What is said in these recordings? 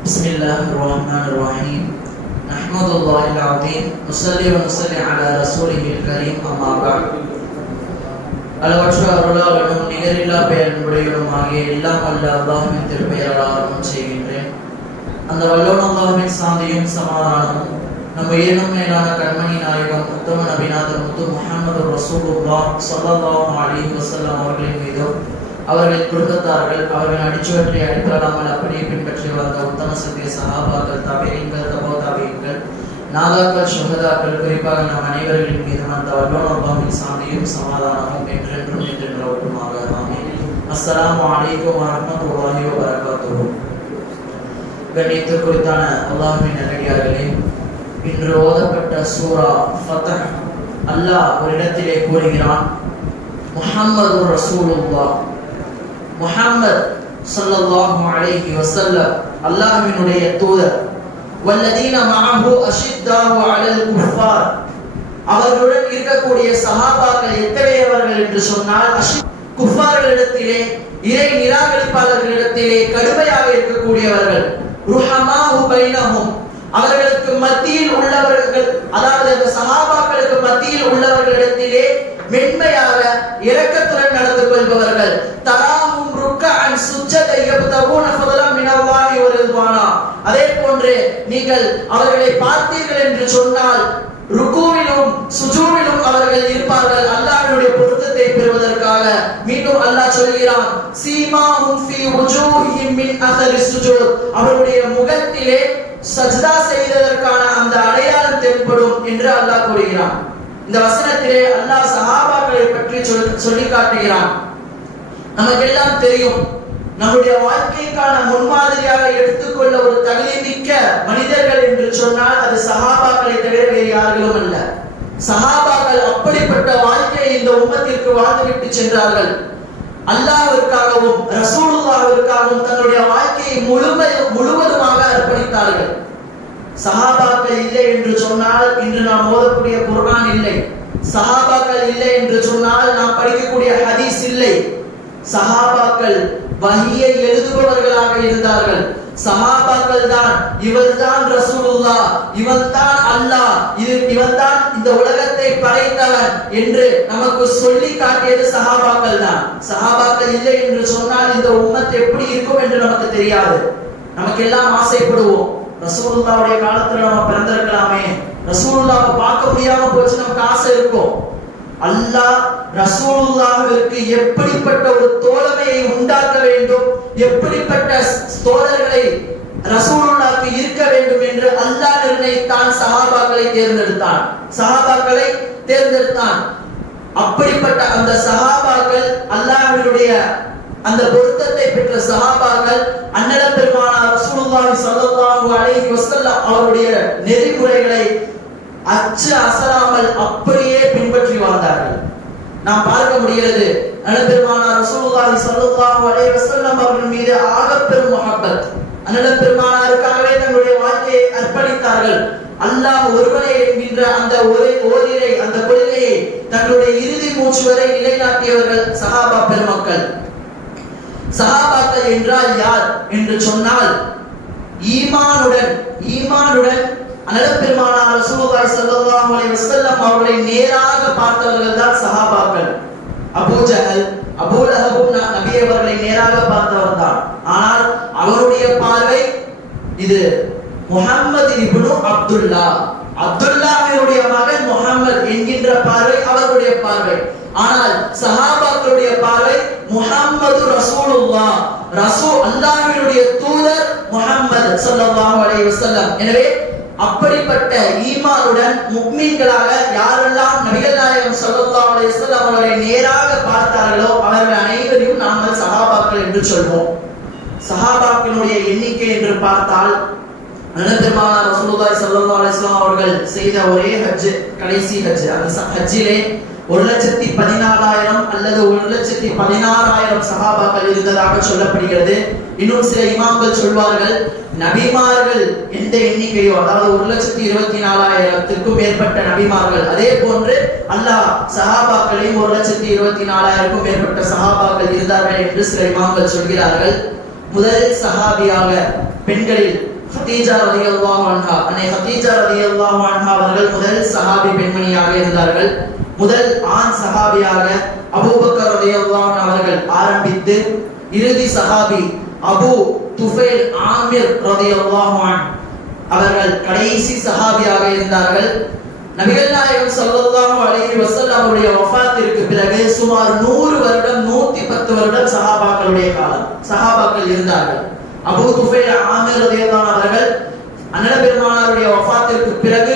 بسم الله الرحمن الرحيم نحمد الله العظيم نصلي ونصلي على رسوله الكريم أما بعد அளவற்ற அருளாளனும் நிகரில்லா பெயர்களுடையவனும் ஆகிய எல்லாம் அல்ல அல்லாஹுவின் திருப்பெயரால் ஆரம்பம் செய்கின்றேன் அந்த வல்லோன் அல்லாஹுவின் சாந்தியும் சமாதானமும் நம்ம ஏனும் மேலான கண்மணி நாயகம் உத்தம நபிநாதர் முத்து முஹம்மது ரசூலுல்லா ஸல்லல்லாஹு அலைஹி வஸல்லம் அவர்களின் மீதும் அவர்களின் குடும்பத்தார்கள் அவர்கள் அடிச்சுவற்றை அடிப்படாமல் அப்படியே பின்பற்றி வந்த உத்தம சத்திய சகாபாக்கள் தபையங்கள் தபோ தபையங்கள் நாதாக்கள் சுகதாக்கள் குறிப்பாக நம் அனைவர்களின் மீதும் அந்த வல்லோன் அல்லாஹ்வின் சாந்தியும் சமாதானமும் என்றென்றும் என்று நிலவட்டுமாக. ஆமே அஸ்லாம் அலைக்கும் வரஹ்மத்துல்லாஹி வபரகாத்துஹு. கண்ணியத்திற்குறித்தான அல்லாஹின் நல்லடியார்களே இன்று ஓதப்பட்ட சூரா ஃபத்ஹ் அல்லாஹ் ஒரு இடத்திலே கூறுகிறான் முஹம்மது ரசூலுல்லா முஹம்மத் ஸல்லல்லாஹு அலைஹி வசல்லம் அல்லாஹ்வினுடைய தூதர். வல்லதீன மஅஹு அஷித்தாஹு அலல் குஃபார். அவர்களுடன் இருக்கக்கூடிய சஹாபாக்கள் எத்தகையவர்கள் என்று சொன்னால் அஷித் குஃபார்களிடத்திலே இறை நிராகரிப்பாளர்களிடத்திலே கடுமையாக இருக்கக்கூடியவர்கள். ருஹமாஹு பைனஹும். அவர்களுக்கு மத்தியில் உள்ளவர்கள் அதாவது அந்த சஹாபாக்களுக்கு மத்தியில் உள்ளவர்களிடத்திலே மென்மையாக இரக்கத்துடன் நடந்து கொள்பவர்கள். தராமும் ருக்கான் சுஜ்ஜத யப்தகூன ஃபதலம் மினல்லாஹி வ ரிضவானா அதே போன்று நீங்கள் அவர்களை பார்த்தீர்கள் என்று சொன்னால் ருக்குவிலும் சுஜூவிலும் அவர்கள் இருப்பார்கள். அல்லாஹ்வுடைய பொருத்தத்தை பெறுவதற்காக. மீண்டும் அல்லாஹ் சொல்கிறான் சீமாஹும் ஃபீ வுஜூஹிஹிம் மின் அஸரி சுஜூத். அவருடைய முகத்திலே சஜ்தா செய்ததற்கான அந்த அடையாளம் தென்படும் என்று அல்லாஹ் கூறுகிறான். இந்த வசனத்திலே அல்லாஹ் சஹாபாக்களை பற்றி சொல் சொல்லி காட்டுகிறான் நமக்கெல்லாம் தெரியும். நம்முடைய வாழ்க்கைக்கான முன்மாதிரியாக எடுத்துக்கொள்ள ஒரு தகுதி மிக்க மனிதர்கள் என்று சொன்னால் அது சஹாபாக்களை தவிர வேறு யார்களும் அல்ல. சஹாபாக்கள் அப்படிப்பட்ட வாழ்க்கையை இந்த உம்மத்திற்கு வாழ்ந்துவிட்டு சென்றார்கள். அல்லாஹ்விற்காகவும் ரசூலுல்லாவிற்காகவும் தன்னுடைய வாழ்க்கையை முழுமை முழுவதுமாக அர்ப்பணித்தார்கள். சஹாபாக்கள் இல்லை என்று சொன்னால் இன்று நாம் ஓதக்கூடிய குர்ஆன் இல்லை. சஹாபாக்கள் இல்லை என்று சொன்னால் நாம் படிக்கக்கூடிய ஹதீஸ் இல்லை. சஹாபாக்கள் வஹியை எழுதுபவர்களாக இருந்தார்கள். சஹாபாக்கள் தான் இவர்தான் ரசூலுல்லா இவன் தான் அல்லாஹ் இது இவன் தான் இந்த உலகத்தை படைத்தவன் என்று நமக்கு சொல்லி காட்டியது சஹாபாக்கள் தான். சஹாபாக்கள் இல்லை என்று சொன்னால் இந்த உம்மத் எப்படி இருக்கும் என்று நமக்கு தெரியாது. நமக்கு எல்லாம் ஆசைப்படுவோம். ரசூலுல்லாவுடைய காலத்துல நம்ம பிறந்திருக்கலாமே. ரசூலுல்லாவை பார்க்க முடியாம போச்சு நமக்கு ஆசை இருக்கும். அல்லாஹ் ரசூலுல்லாவிற்கு எப்படிப்பட்ட ஒரு தோழமையை உண்டாக்க வேண்டும்? எப்படிப்பட்ட தோழர்களை ரசூலுல்லாஹ்க்கு இருக்க வேண்டும் என்று அல்லாஹ் நிர்ணயித்தான் சஹாபாக்களை தேர்ந்தெடுத்தான். சஹாபாக்களை தேர்ந்தெடுத்தான். அப்படிப்பட்ட அந்த சஹாபாக்கள் அல்லாஹ்வினுடைய அந்த பொருத்தத்தை பெற்ற சகாபாக்கள் அன்னல பெருமானார் ரசூலுல்லாஹி ஸல்லல்லாஹு அலைஹி வஸல்லம் அவருடைய நெறிமுறைகளை அச்சு அசலாமல் அப்படியே பின்பற்றி வாழ்ந்தார்கள். நாம் பார்க்க முடிகிறது அனலபெருமானார் ரசூலுல்லாஹி ஸல்லல்லாஹு அலைஹி வஸல்லம் அவர்கள் மீது ஆகப்பெரும் அன்னல பெருமானாருக்காகவே தங்களுடைய வாழ்க்கையை அர்ப்பணித்தார்கள். அல்லாஹ் ஒருவனே என்கின்ற அந்த ஒரே ஓரிரை அந்த கொள்கையை தங்களுடைய இறுதி மூச்சு வரை நிலைநாட்டியவர்கள் சஹாபா பெருமக்கள். சஹாபாக்கள் என்றால் யார் என்று சொன்னால் ஈமானுடன் ஈமானுடன் அனலப்பெருமானார் ரசூலுல்லாஹி ஸல்லல்லாஹு அலைஹி வஸல்லம் அவர்களை நேராக பார்த்தவர்கள் தான் சஹாபாக்கள் அபூ ஜஹல் அபூ லஹபும் நபி அவர்களை நேராக பார்த்தவர் தான். ஆனால் அவருடைய பார்வை இது முஹம்மது இப்னு அப்துல்லா. அப்துல்லாவினுடைய மகன் முஹம்மது என்கின்ற பார்வை அவருடைய பார்வை. ஆனால் சஹாபாக்களுடைய முஹம்மது ரசூலுல்லா ரசூல் அல்லாஹ்வினுடைய தூதர் முஹம்மது ஸல்லல்லாஹு அலைஹி வஸல்லம். எனவே அப்படிப்பட்ட ஈமானுடன் முக்மீன்களாக யாரெல்லாம் நபிகள் நாயகம் ஸல்லல்லாஹு அலைஹி வஸல்லம் அவர்களை நேராக பார்த்தார்களோ அவர்கள் அனைவரையும் நாங்கள் சஹாபாக்கள் என்று சொல்வோம். சஹாபாக்களுடைய எண்ணிக்கை என்று பார்த்தால் நபிபெருமானார் ரசூலுல்லாஹி ஸல்லல்லாஹு அலைஹி வஸல்லம் அவர்கள் செய்த ஒரே ஹஜ் கடைசி ஹஜ் அந்த ஹஜ்ஜிலே ஒரு லட்சத்தி பதினாறு அல்லது ஒரு லட்சத்தி பதினாறாயிரம் சகாபாக்கள் இருந்ததாக சொல்லப்படுகிறது. இன்னும் சில இமாம்கள் சொல்வார்கள் நபிமார்கள் எந்த எண்ணிக்கையோ அதாவது ஒரு லட்சத்தி இருபத்தி நாலாயிரத்திற்கும் மேற்பட்ட நபிமார்கள் அதே போன்று அல்லாஹ் சகாபாக்களையும் ஒரு லட்சத்தி இருபத்தி நாலாயிரக்கும் மேற்பட்ட சகாபாக்கள் இருந்தார்கள் என்று சில இமாம்கள் சொல்கிறார்கள். முதல் சஹாபியாக பெண்களில் ஹதீஜா ரலியல்லாஹு அன்ஹா அன்னை ஹதீஜா ரலியல்லாஹு அன்ஹா அவர்கள் முதல் சஹாபி பெண்மணியாக இருந்தார்கள். முதல் ஆண் சஹாபியாக அபூபக்கர் ரலியல்லாஹு அவர்கள் ஆரம்பித்து இறுதி சஹாபி அபூ துஃபைல் ஆமிர் ரலியல்லாஹு அவர்கள் கடைசி சஹாபியாக இருந்தார்கள். நபிகள் நாயகம் சல்லல்லாஹு அலைஹி வஸல்லம் அவருடைய வஃபாத்திற்கு பிறகு சுமார் 100 வருடம் 110 வருடம் சஹாபாக்களுடைய காலம் சஹாபாக்கள் இருந்தார்கள். அபூ துஃபைல் ஆமிர் ரலியல்லாஹு அவர்கள் அண்ணன் பெருமானாருடைய வஃபாத்திற்கு பிறகு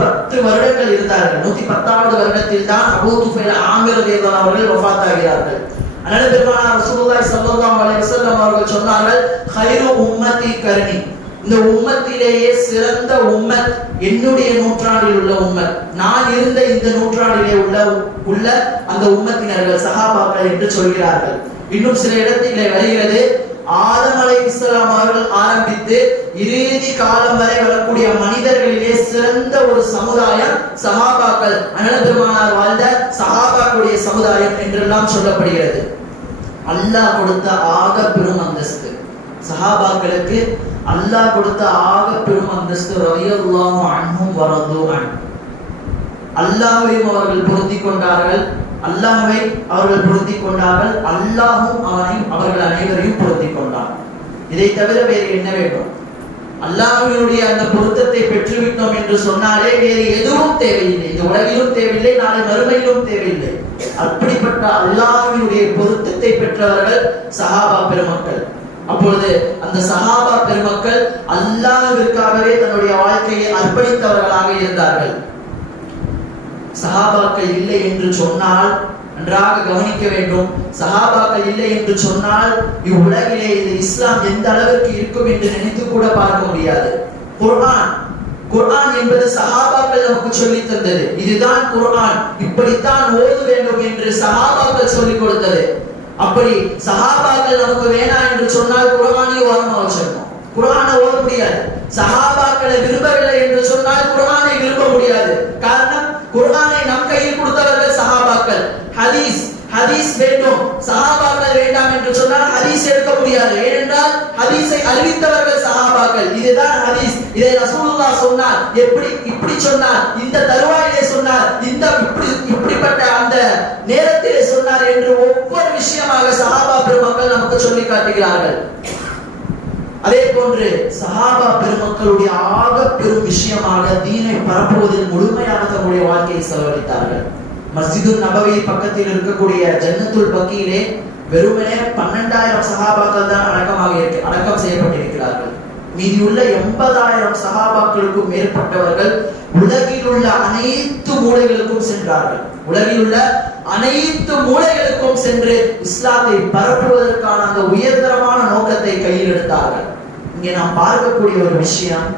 பத்து வருடங்கள் இருந்தார்கள். 110வது வருடத்தில் தான் அபூ துஃபைல் ஆமிர் ரலியல்லாஹு அன்ஹு அவர்கள் வஃபாத்தாகிறார்கள் அண்ணன் பெருமானார் ரசூலுல்லாஹி ஸல்லல்லாஹு அலைஹி வஸல்லம் அவர்கள் சொன்னார்கள் ஹைரு உம்மத்தி கர்ணி இந்த உம்மத்திலேயே சிறந்த உம்மத் என்னுடைய நூற்றாண்டில் உள்ள உம்மத். நான் இருந்த இந்த நூற்றாண்டிலே உள்ள உள்ள அந்த உம்மத்தினர்கள் சகாபாக்கள் என்று சொல்கிறார்கள். இன்னும் சில இடத்திலே வருகிறது. ஆதம் அலை இஸ்லாம் அவர்கள் ஆரம்பித்து இறுதி காலம் வரை வரக்கூடிய மனிதர்களிலே சிறந்த ஒரு சமுதாயம் சஹாபாக்கள் அனல் வாழ்ந்த சகாபாக்களுடைய சமுதாயம் என்றெல்லாம் சொல்லப்படுகிறது. அல்லாஹ் கொடுத்த ஆக பெரும் அந்தஸ்து. சஹாபாக்களுக்கு அல்லாஹ் கொடுத்த ஆக பெரும் அந்தஸ்து ரலியல்லாஹு அன்ஹும் வரது அன். அல்லாஹையும் அவர்கள் பொருந்தி கொண்டார்கள். அல்லாஹுவை அவர்கள் பொருத்தி கொண்டார்கள். அல்லாஹும் அவனையும் அவர்கள் அனைவரையும் பொருத்தி கொண்டார் இதை தவிர வேறு என்ன வேண்டும்? அல்லாஹ்வினுடைய அந்த பொருத்தத்தை பெற்றுவிட்டோம் என்று சொன்னாலே வேறு எதுவும் தேவையில்லை. இந்த உலகிலும் தேவையில்லை நாளை மறுமையிலும் தேவையில்லை. அப்படிப்பட்ட அல்லாஹ்வினுடைய பொருத்தத்தை பெற்றவர்கள் சஹாபா பெருமக்கள். அப்பொழுது அந்த சஹாபா பெருமக்கள் அல்லாஹ்விற்காகவே தன்னுடைய வாழ்க்கையை அர்ப்பணித்தவர்களாக இருந்தார்கள். சஹாபாக்கள் இல்லை என்று சொன்னால் நன்றாக கவனிக்க வேண்டும். சஹாபாக்கள் இல்லை என்று சொன்னால் இவ்வுலகிலே இது இஸ்லாம் எந்த அளவிற்கு இருக்கும் என்று நினைத்து கூட பார்க்க முடியாது. குர்ஆன். குர்ஆன் என்பது சஹாபாக்கள் நமக்கு சொல்லி தந்தது. இதுதான் குர்ஆன். இப்படித்தான் ஓத வேண்டும் என்று சஹாபாக்கள் சொல்லிக் கொடுத்தது. அப்படி சஹாபாக்கள் நமக்கு வேணாம் என்று சொன்னால் குர்ஆனை ஓரமா வச்சிருக்கோம் குர்ஆனை ஓத முடியாது. சஹாபாக்களை விரும்பவில்லை என்று சொன்னால் குர்ஆனை விரும்ப முடியாது. காரணம் குர்ஆனை நம் கையில் கொடுத்தவர்கள் சஹாபாக்கள். ஹதீஸ் ஹதீஸ் வேண்டும். சஹாபாக்கள் வேண்டாம் என்று சொன்னால் ஹதீஸ் எடுக்க முடியாது. ஏனென்றால் ஹதீஸை அறிவித்தவர்கள் சஹாபாக்கள். இதுதான் ஹதீஸ். இதை ரசூலுல்லாஹ் சொன்னார். எப்படி இப்படி சொன்னார். இந்த தருவாயிலே சொன்னார். இந்த இப்படி இப்படிப்பட்ட அந்த நேரத்திலே சொன்னார் என்று ஒவ்வொரு விஷயமாக சஹாபா பெருமக்கள் நமக்கு சொல்லி காட்டுகிறார்கள். அதே போன்று சஹாபா பெருமக்களுடைய ஆக பெரும் விஷயமாக தீனை பரப்புவதில் முழுமையாக தங்களுடைய வாழ்க்கையை செலவழித்தார்கள். மஸ்ஜிது நபவி பக்கத்தில் இருக்கக்கூடிய ஜன்னத்துல் பக்கியிலே வெறுமனே பன்னெண்டாயிரம் சகாபாக்கள் தான் அடக்கமாக அடக்கம் செய்யப்பட்டிருக்கிறார்கள். மீதியுள்ள எண்பதாயிரம் சகாபாக்களுக்கும் மேற்பட்டவர்கள் உலகில் உள்ள அனைத்து மூலைகளுக்கும் சென்றார்கள். உலகில் உள்ள அனைத்து மூலைகளுக்கும் சென்று இஸ்லாத்தை பரப்புவதற்கான அந்த உயர்தரமான நோக்கத்தை கையில் எடுத்தார்கள். இங்கே நாம் பார்க்கக்கூடிய ஒரு விஷயம்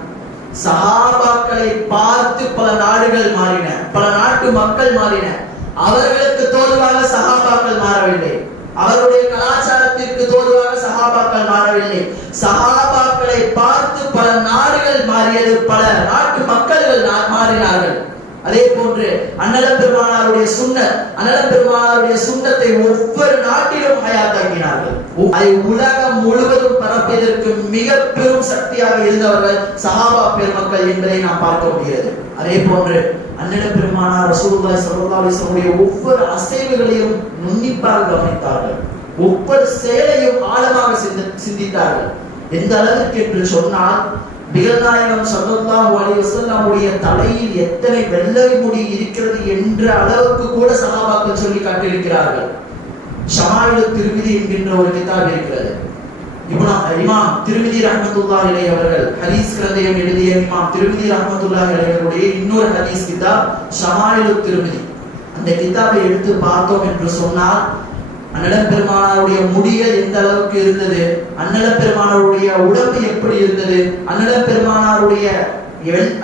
சகாபாக்களை பார்த்து பல நாடுகள் மாறின பல நாட்டு மக்கள் மாறின. அவர்களுக்கு தோதுவாக சகாபாக்கள் மாறவில்லை. அவருடைய கலாச்சாரத்திற்கு தோதுவாக சகாபாக்கள் மாறவில்லை. சகாபாக்களை பார்த்து பல நாடுகள் மாறியது பல நாட்டு மக்கள்கள் நா- மாறினார்கள். அதே போன்று அண்ணல பெருமானாருடைய சுண்ணத் அண்ணல பெருமானாருடைய சுண்ணத்தை ஒவ்வொரு நாட்டிலும் ஹயாத்தாக்கினார்கள். அதை உலகம் முழுவதும் பரப்பியதற்கு மிக பெரும் சக்தியாக இருந்தவர்கள் சஹாபா பெருமக்கள் என்பதை நாம் பார்க்க முடிகிறது. அதே போன்று அண்ணல பெருமானார் ரசூலுல்லாஹி ஸல்லல்லாஹு அலைஹி ஒவ்வொரு அசைவுகளையும் நுண்ணிப்பாக கவனித்தார்கள். ஒவ்வொரு செயலையும் ஆழமாக சிந்தித்தார்கள். எந்த அளவிற்கு என்று சொன்னால் பிகநாயகம் ஸல்லல்லாஹு அலைஹி வஸல்லமுடைய தலையில் எத்தனை வெள்ளை முடி இருக்கிறது என்ற அளவுக்கு கூட சகாபாக்கள் சொல்லி காட்டியிருக்கிறார்கள். ஷமாயிலு திருமிதி என்கின்ற ஒரு கிதாப் இருக்கிறது. இப்னா இமாம் திருமிதி ரஹமத்துல்லா இலை அவர்கள் ஹதீஸ் கிரந்தயம் எழுதிய இமாம் திருமிதி ரஹமத்துல்லா அலைஹி இன்னொரு ஹதீஸ் கிதாப் ஷமாயிலு திருமிதி. அந்த கிதாபை எடுத்து பார்த்தோம் என்று சொன்னால் அண்ணலம் பெருமானாருடைய முடிகள் எந்த அளவுக்கு இருந்தது? அண்ணலம் பெருமானாருடைய உடம்பு எப்படி இருந்தது? அண்ணலம் பெருமானாருடைய எல்-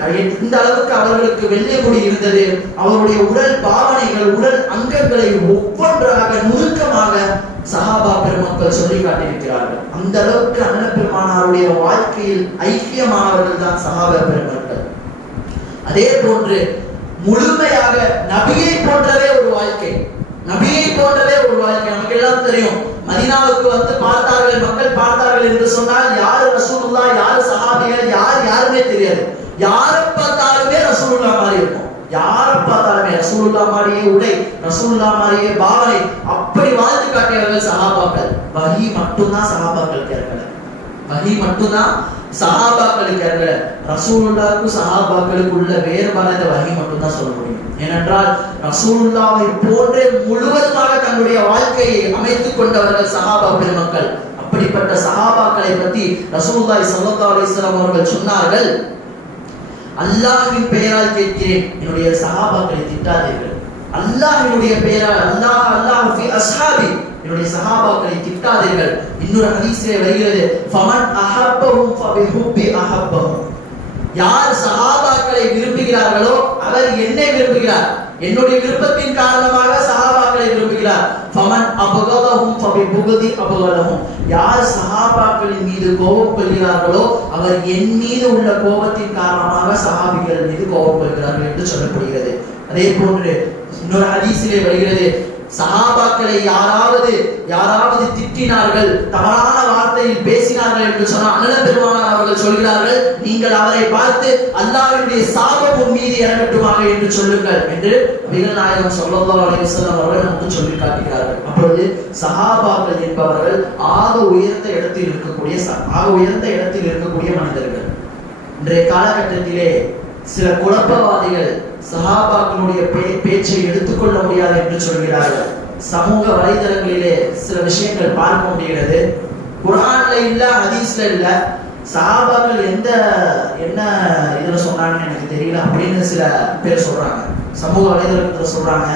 அளவுக்கு அவர்களுக்கு வெள்ளை முடி இருந்தது? அவருடைய உடல் பாவனைகள் உடல் அங்கங்களை ஒவ்வொன்றாக நுணுக்கமாக சஹாபா பெருமக்கள் சொல்லி காட்டியிருக்கிறார்கள். அந்த அளவுக்கு அண்ணல பெருமானாருடைய வாழ்க்கையில் ஐக்கியமானவர்கள் தான் சஹாபா பெருமக்கள். அதே போன்று முழுமையாக நபியை போன்றவே ஒரு வாழ்க்கை. நபியை போன்றதே ஒரு வாழ்க்கை. நமக்கு எல்லாம் தெரியும். மதினாவுக்கு வந்து பார்த்தார்கள் மக்கள் பார்த்தார்கள் என்று சொன்னால் யார் ரசூலுல்லா யார் சஹாபிகள் யார் யாருமே தெரியாது. யாரை பார்த்தாலுமே ரசூலுல்லா மாதிரி இருக்கும். யாரை பார்த்தாலுமே ரசூலுல்லா மாதிரியே உடை ரசூலுல்லா மாதிரியே பாவனை. அப்படி வாழ்ந்து காட்டியவர்கள் சஹாபாக்கள். வகி மட்டும்தான் சஹாபாக்கள் கேட்கல வகி மட்டும்தான் சஹாபாக்களுக்கு அல்ல. ரசூலுல்லாவுக்கும் சஹாபாக்களுக்கு உள்ள வேறுபாடு வகை மட்டும் மட்டும்தான் சொல்ல முடியும். ஏனென்றால் ரசூலுல்லாவை போன்றே முழுவதுமாக தன்னுடைய வாழ்க்கையை அமைத்துக் கொண்டவர்கள் சஹாபா பெருமக்கள். அப்படிப்பட்ட சஹாபாக்களை பற்றி ரசூலுல்லாஹி ஸல்லல்லாஹு அலிஸ்லாம் அவர்கள் சொன்னார்கள். அல்லாஹின் பெயரால் கேட்கிறேன். என்னுடைய சஹாபாக்களை திட்டாதீர்கள். அல்லாஹினுடைய பெயரால் அல்லாஹ் அல்லாஹ் அஸ்ஹாபி. என்னுடைய சகாபாக்களை திட்டாதீர்கள். இன்னொரு ஹதீஸிலே வருகிறது ஃபமன் அஹப்பஹும் ஃபபிஹுப்பி அஹப்பஹும். யார் சகாபாக்களை விரும்புகிறார்களோ அவர் என்னை விரும்புகிறார். என்னுடைய விருப்பத்தின் காரணமாக சகாபாக்களை விரும்புகிறார். ஃபமன் அபகதஹும் ஃபபி புகதி அபகதஹும். யார் சகாபாக்களின் மீது கோபப்படுகிறார்களோ அவர் என் மீது உள்ள கோபத்தின் காரணமாக சகாபிகள் மீது கோபப்படுகிறார்கள் என்று சொல்லப்படுகிறது. அதே போன்று இன்னொரு ஹதீஸிலே வருகிறது சகாபாக்களை யாராவது யாராவது திட்டினார்கள் தவறான வார்த்தையில் பேசினார்கள் என்று சொன்னால் அண்ணல பெருமானார் அவர்கள் சொல்கிறார்கள் நீங்கள் அவரை பார்த்து அல்லாவினுடைய சாபம் உன் மீது இறங்கட்டுமாக என்று சொல்லுங்கள் என்று நபிகள் நாயகம் ஸல்லல்லாஹு அலைஹி அவர்கள் நமக்கு சொல்லி காட்டுகிறார்கள். அப்பொழுது சகாபாக்கள் என்பவர்கள் ஆக உயர்ந்த இடத்தில் இருக்கக்கூடிய ச- ஆக உயர்ந்த இடத்தில் இருக்கக்கூடிய மனிதர்கள். இன்றைய காலகட்டத்திலே சில குழப்பவாதிகள் சஹாபாக்களுடைய பேச்சை எடுத்துக்கொள்ள முடியாது என்று சொல்கிறார்கள். சமூக வலைதளங்களிலே சில விஷயங்கள் பார்க்க முடிகிறது. குரான்ல இல்ல ஹதீஸ்ல இல்ல. சஹாபாக்கள் எந்த என்ன இதுல சொன்னாங்கன்னு எனக்கு தெரியல அப்படின்னு சில பேர் சொல்றாங்க. சமூக வலைதளத்துல சொல்றாங்க.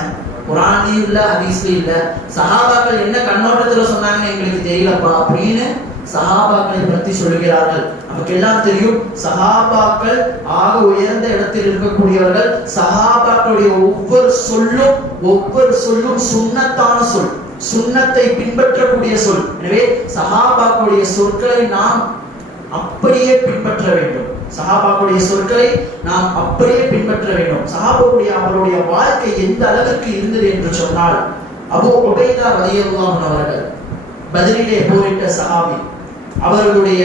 குரான்லயும் இல்ல ஹதீஸ்லயும் இல்ல. சஹாபாக்கள் என்ன கண்ணோட்டத்துல சொன்னாங்கன்னு எங்களுக்கு தெரியலப்பா அப்படின்னு சஹாபாக்களை பற்றி சொல்கிறார்கள் நமக்கு எல்லாம் தெரியும். சஹாபாக்கள் ஆக உயர்ந்த இடத்தில் இருக்கக்கூடியவர்கள் சஹாபாக்களுடைய ஒவ்வொரு சொல்லும் ஒவ்வொரு சொல்லும் சுண்ணத்தான சொல் சுண்ணத்தை பின்பற்றக்கூடிய சொல் எனவே சஹாபாக்களுடைய சொற்களை நாம் அப்படியே பின்பற்ற வேண்டும். சஹாபாக்களுடைய சொற்களை நாம் அப்படியே பின்பற்ற வேண்டும். சஹாபாவுடைய அவருடைய வாழ்க்கை எந்த அளவிற்கு இருந்தது என்று சொன்னால் அபு உபைதா ரலியல்லாஹு அவர்கள் பதிலிலே போரிட்ட சஹாபி அவர்களுடைய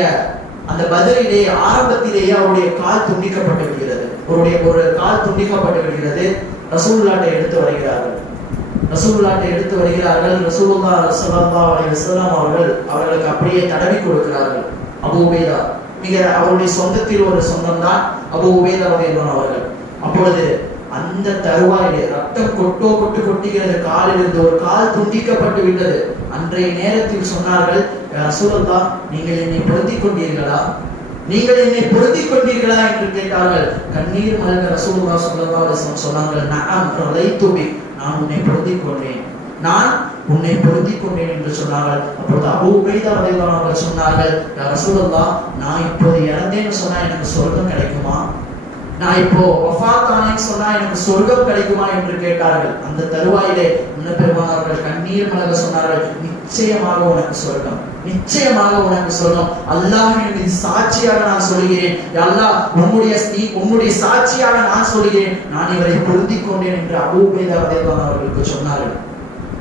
அந்த பதிலிலே ஆரம்பத்திலேயே அவருடைய கால் துண்டிக்கப்பட்டு விடுகிறது. அவருடைய ஒரு கால் துண்டிக்கப்பட்டு விடுகிறது. ரசூல்லாட்டை எடுத்து வருகிறார்கள். ரசூல்லாட்டை எடுத்து வருகிறார்கள். ரசூலுல்லா ரசூல்லா அலைஹி அவர்கள் அவர்களுக்கு அப்படியே தடவி கொடுக்கிறார்கள். அபு உபேதா மிக அவருடைய சொந்தத்தில் ஒரு சொந்தம் தான் அபு உபைதா ரலியல்லாஹு அவர்கள். அப்பொழுது அந்த தருவாயிலே ரத்தம் கொட்டோ கொட்டு கொட்டுகிறது. காலிலிருந்து ஒரு கால் துண்டிக்கப்பட்டு விட்டது. அன்றைய நேரத்தில் சொன்னார்கள் ரசூலுல்லா நீங்கள் என்னை பொருந்திக் கொண்டீர்களா நீங்கள் என்னை பொருந்திக் கொண்டீர்களா என்று கேட்டார்கள். கண்ணீர் மலர்ந்த ரசூலுல்லா ஸல்லல்லாஹு அலைஹி சொன்னார்கள் நான் நான் உன்னை பொருத்தி கொண்டேன் நான் உன்னை பொருந்தி கொண்டேன் என்று சொன்னார்கள். அப்பொழுது அபூ உபைதா அவர்கள் சொன்னார்கள் ரசூலல்லா நான் இப்போது இறந்தேன்னு சொன்னா எனக்கு சொர்க்கம் கிடைக்குமா? நான் இப்போ வஃபாத்தானேன்னு சொன்னா எனக்கு சொர்க்கம் கிடைக்குமா என்று கேட்டார்கள். அந்த தருவாயிலே முன்னப்பெருமானவர்கள் கண்ணீர் மலக சொன்னார்கள் நிச்சயமாக உனக்கு சொர்க்கம் நிச்சயமாக உனக்கு சொர்க்கம். அல்லாஹ் மீது சாட்சியாக நான் சொல்கிறேன் அல்லா அல்லாஹ் உன்னுடைய நீ உன்னுடைய சாட்சியாக நான் சொல்கிறேன் நான் இவரை பொருந்திக் கொண்டேன் என்று அபூபேதா ரலியல்லாஹு அவர்களுக்கு சொன்னார்கள்.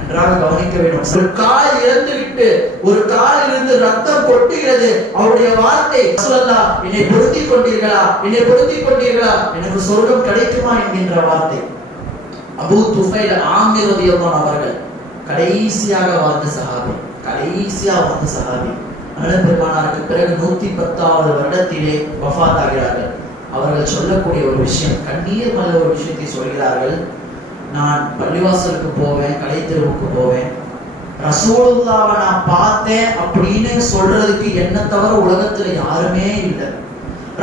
நன்றாக கவனிக்க வேண்டும். ஒரு கால் இறந்து விட்டு ஒரு கால் இருந்து ரத்தம் கொட்டுகிறது. அவருடைய வார்த்தை சொல்லலா என்னை பொருத்தி கொண்டீர்களா? என்னை பொருத்தி கொண்டீர்களா? எனக்கு சொர்க்கம் கிடைக்குமா என்கின்ற வார்த்தை. அபூ துஃபைல் ஆமிர் ரலியல்லாஹு அவர்கள் கடைசியாக வாழ்ந்த சஹாபி கடைசியா வாழ்ந்த சஹாபி. அண்ணன் பிறகு நூத்தி பத்தாவது வருடத்திலே வஃபாத் ஆகிறார்கள். அவர்கள் சொல்லக்கூடிய ஒரு விஷயம் கண்ணீர் மல்ல ஒரு விஷயத்தை சொல்கிறார்கள். நான் பள்ளிவாசலுக்கு போவேன் கலை தெருவுக்கு போவேன். ரசூலுல்லாவை நான் பார்த்தேன் அப்படின்னு சொல்றதுக்கு என்ன தவிர உலகத்துல யாருமே இல்லை.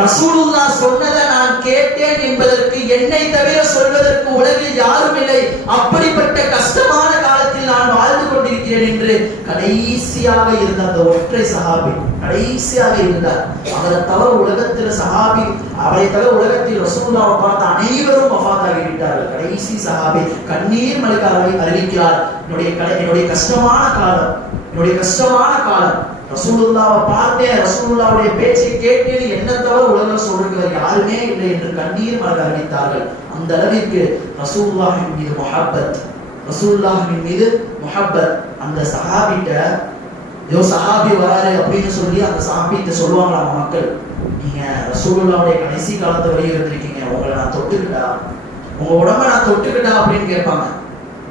ரசூலுல்லா சொன்னதை நான் கேட்டேன் என்பதற்கு என்னை தவிர சொல்வதற்கு உலகில் யாரும் இல்லை. அப்படிப்பட்ட கஷ்டமான காலத்தில் நான் வாழ்ந்து இருக்கிறேன் என்று கடைசியாக இருந்த அந்த ஒற்றை சஹாபி கடைசியாக இருந்தார் அவரை தவிர உலகத்தில் சஹாபி அவரை தவிர உலகத்தில் ரசூல்லாவை பார்த்த அனைவரும் வஃபாத்தாகிவிட்டார்கள் கடைசி சஹாபி கண்ணீர் மலைக்காரவை அறிவிக்கிறார். என்னுடைய கடை என்னுடைய கஷ்டமான காலம் என்னுடைய கஷ்டமான காலம். ரசூலுல்லாவை பார்த்தேன் ரசூலுல்லாவுடைய பேச்சை கேட்டேன். என்ன தவிர உலக சொல்றவர் யாருமே இல்லை என்று கண்ணீர் மலர் அறிவித்தார்கள் அந்த அளவிற்கு ரசூல்லாவின் மீது முஹப்பத் ரசூல்லாஹின் மீது முஹப்பத். அந்த சஹாபிட்ட ஏதோ சஹாபி வராரு அப்படின்னு சொல்லி அந்த சஹாபிட்ட சொல்லுவாங்களாம் மக்கள். நீங்க ரசூலுல்லாவுடைய கடைசி காலத்து வரையும் இருந்திருக்கீங்க. உங்களை நான் தொட்டுக்கிட்டா? உங்க உடம்ப நான் தொட்டுக்கிட்டா? அப்படின்னு கேட்பாங்க.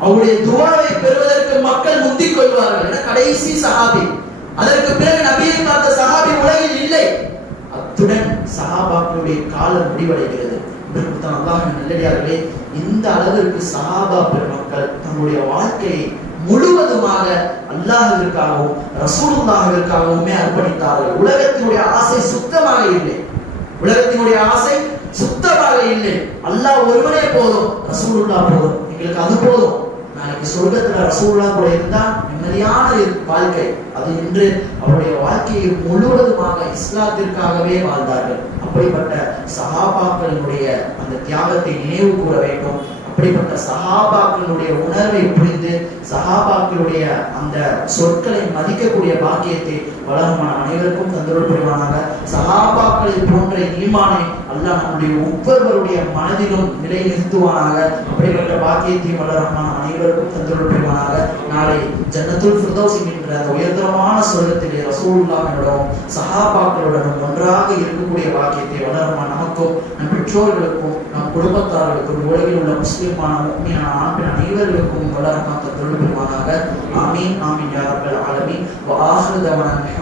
அவருடைய துவாவை பெறுவதற்கு மக்கள் முந்திக் கொள்வார்கள். என கடைசி சஹாபி. அதற்கு பிறகு நபியை பார்த்த சஹாபி உலகில் இல்லை. அத்துடன் சஹாபாக்களுடைய காலம் முடிவடைகிறது. இப்படித்தான் அல்லாஹ் நல்லடியார்களே இந்த அளவிற்கு சஹாபா பெருமக்கள் தன்னுடைய வாழ்க்கையை முழுவதுமாக அல்லாஹிற்காகவும் ரசூலுல்லாஹிற்காகவுமே அர்ப்பணித்தார்கள். உலகத்தினுடைய ஆசை சுத்தமாக இல்லை. உலகத்தினுடைய ஆசை சுத்தமாக இல்லை. அல்லாஹ் ஒருவனே போதும் ரசூலுல்லா போதும். எங்களுக்கு அது போதும். நாளைக்கு சொர்க்கத்துல ரசூலுல்லா கூட இருந்தா நிம்மதியான வாழ்க்கை. அது இன்று அவருடைய வாழ்க்கையை முழுவதுமாக இஸ்லாத்திற்காகவே வாழ்ந்தார்கள். அப்படிப்பட்ட சகாபாக்களினுடைய அந்த தியாகத்தை நினைவு கூற வேண்டும். அப்படிப்பட்ட சகாபாக்களுடைய உணர்வை புரிந்து சகாபாக்களுடைய அந்த சொற்களை மதிக்கக்கூடிய பாக்கியத்தை வளரமான அனைவருக்கும் தந்தருள் புரிவானாக. சகாபாக்களை போன்ற ஈமானை அல்லாஹ் நம்முடைய ஒவ்வொருவருடைய மனதிலும் நிலைநிறுத்துவானாக. அப்படிப்பட்ட பாக்கியத்தையும் வளரமான அனைவருக்கும் தந்தருள் புரிவானாக. நாளை ஜன்னத்துல் ஃபிர்தோஸ் என்கின்ற அந்த உயர்தரமான சொர்க்கத்திலே ரசூலுல்லாஹினுடன் சகாபாக்களுடனும் ஒன்றாக இருக்கக்கூடிய பாக்கியத்தை வளரமா நமக்கும் நம் பெற்றோர்களுக்கும் நம் குடும்பத்தார்களுக்கும் உலகில் உள்ள முஸ்லிமான உண்மையான ஆண்பின் அனைவர்களுக்கும் வளரமா தந்தருள் புரிவானாக. ஆமீன் ஆமீன் யாரர்கள் ரப்பல் ஆலமீன்.